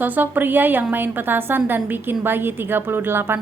Sosok pria yang main petasan dan bikin bayi 38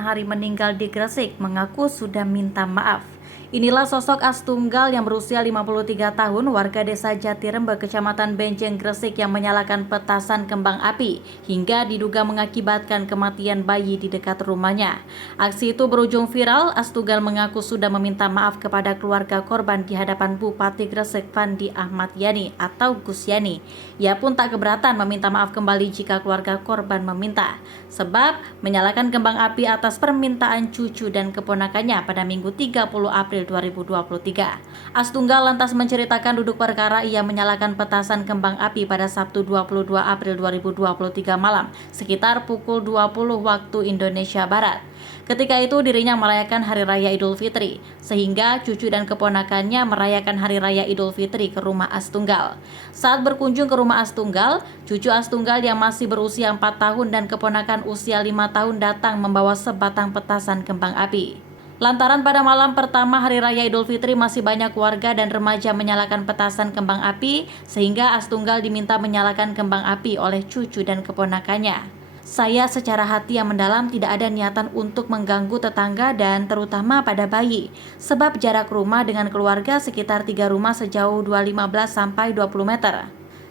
hari meninggal di Gresik mengaku sudah minta maaf. Inilah sosok Astunggal yang berusia 53 tahun, warga desa Jatirembe, Kecamatan Benjeng, Gresik yang menyalakan petasan kembang api hingga diduga mengakibatkan kematian bayi di dekat rumahnya. Aksi itu berujung viral. Astunggal mengaku sudah meminta maaf kepada keluarga korban di hadapan Bupati Gresik Fandi Ahmad Yani atau Gus Yani. Ia pun tak keberatan meminta maaf kembali jika keluarga korban meminta, sebab menyalakan kembang api atas permintaan cucu dan keponakannya pada Minggu 30 April 2023. Astunggal lantas menceritakan duduk perkara ia menyalakan petasan kembang api pada Sabtu 22 April 2023 malam sekitar pukul 20 waktu Indonesia Barat. Ketika itu dirinya merayakan Hari Raya Idul Fitri, sehingga cucu dan keponakannya merayakan Hari Raya Idul Fitri ke rumah Astunggal. Saat berkunjung ke rumah Astunggal, cucu Astunggal yang masih berusia 4 tahun dan keponakan usia 5 tahun datang membawa sebatang petasan kembang api. Lantaran pada malam pertama Hari Raya Idul Fitri masih banyak warga dan remaja menyalakan petasan kembang api, sehingga Astunggal diminta menyalakan kembang api oleh cucu dan keponakannya. Saya secara hati yang mendalam tidak ada niatan untuk mengganggu tetangga dan terutama pada bayi, sebab jarak rumah dengan keluarga sekitar 3 rumah sejauh 215 sampai 20 meter.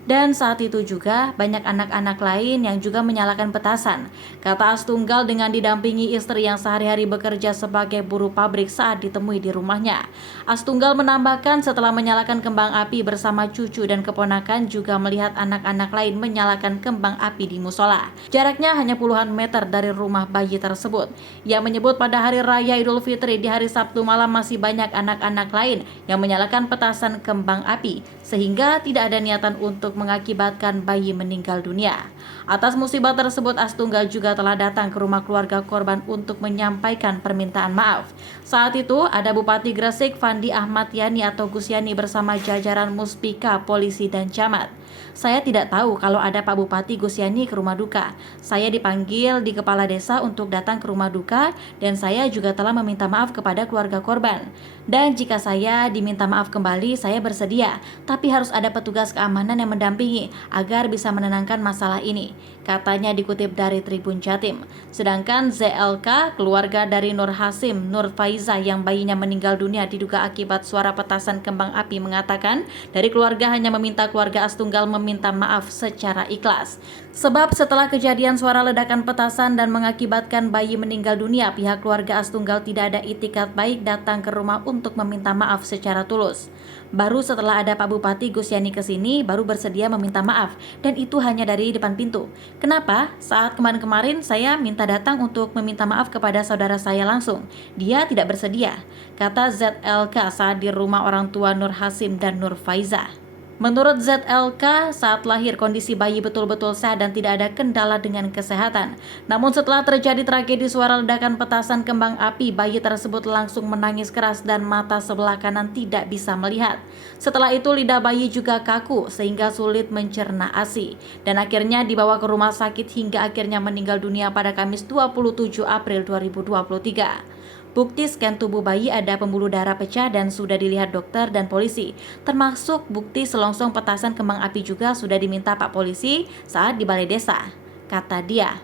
Dan saat itu juga banyak anak-anak lain yang juga menyalakan petasan, kata Astunggal dengan didampingi istri yang sehari-hari bekerja sebagai buruh pabrik saat ditemui di rumahnya. Astunggal menambahkan setelah menyalakan kembang api bersama cucu dan keponakan juga melihat anak-anak lain menyalakan kembang api di musola. Jaraknya hanya puluhan meter dari rumah bayi tersebut. Ia menyebut pada Hari Raya Idul Fitri di hari Sabtu malam masih banyak anak-anak lain yang menyalakan petasan kembang api, sehingga tidak ada niatan untuk mengakibatkan bayi meninggal dunia. Atas musibah tersebut, Astunggal juga telah datang ke rumah keluarga korban untuk menyampaikan permintaan maaf. Saat itu, ada Bupati Gresik Fandi Ahmad Yani atau Gus Yani bersama jajaran Muspika, polisi, dan camat. Saya tidak tahu kalau ada Pak Bupati Gus Yani ke rumah duka. Saya dipanggil di kepala desa untuk datang ke rumah duka dan saya juga telah meminta maaf kepada keluarga korban. Dan jika saya diminta maaf kembali, saya bersedia, tapi harus ada petugas keamanan yang mendampingi agar bisa menenangkan masalah ini, katanya dikutip dari Tribun Jatim. Sedangkan ZLK, keluarga dari Nur Hasim Nur Faiza yang bayinya meninggal dunia diduga akibat suara petasan kembang api, mengatakan dari keluarga hanya meminta keluarga Astunggal meminta maaf secara ikhlas. Sebab setelah kejadian suara ledakan petasan dan mengakibatkan bayi meninggal dunia, pihak keluarga Astunggal tidak ada itikat baik datang ke rumah untuk meminta maaf secara tulus. Baru setelah ada Pak Bupati Gus Yani ke sini, baru bersedia meminta maaf, dan itu hanya dari depan pintu. Kenapa? Saat kemarin-kemarin saya minta datang untuk meminta maaf kepada saudara saya langsung, dia tidak bersedia, kata ZLK saat di rumah orang tua Nur Hasim dan Nur Faiza. Menurut ZLK, saat lahir kondisi bayi betul-betul sehat dan tidak ada kendala dengan kesehatan. Namun setelah terjadi tragedi suara ledakan petasan kembang api, bayi tersebut langsung menangis keras dan mata sebelah kanan tidak bisa melihat. Setelah itu lidah bayi juga kaku sehingga sulit mencerna ASI dan akhirnya dibawa ke rumah sakit hingga akhirnya meninggal dunia pada Kamis 27 April 2023. Bukti scan tubuh bayi ada pembuluh darah pecah dan sudah dilihat dokter dan polisi. Termasuk bukti selongsong petasan kembang api juga sudah diminta Pak Polisi saat di balai desa, kata dia.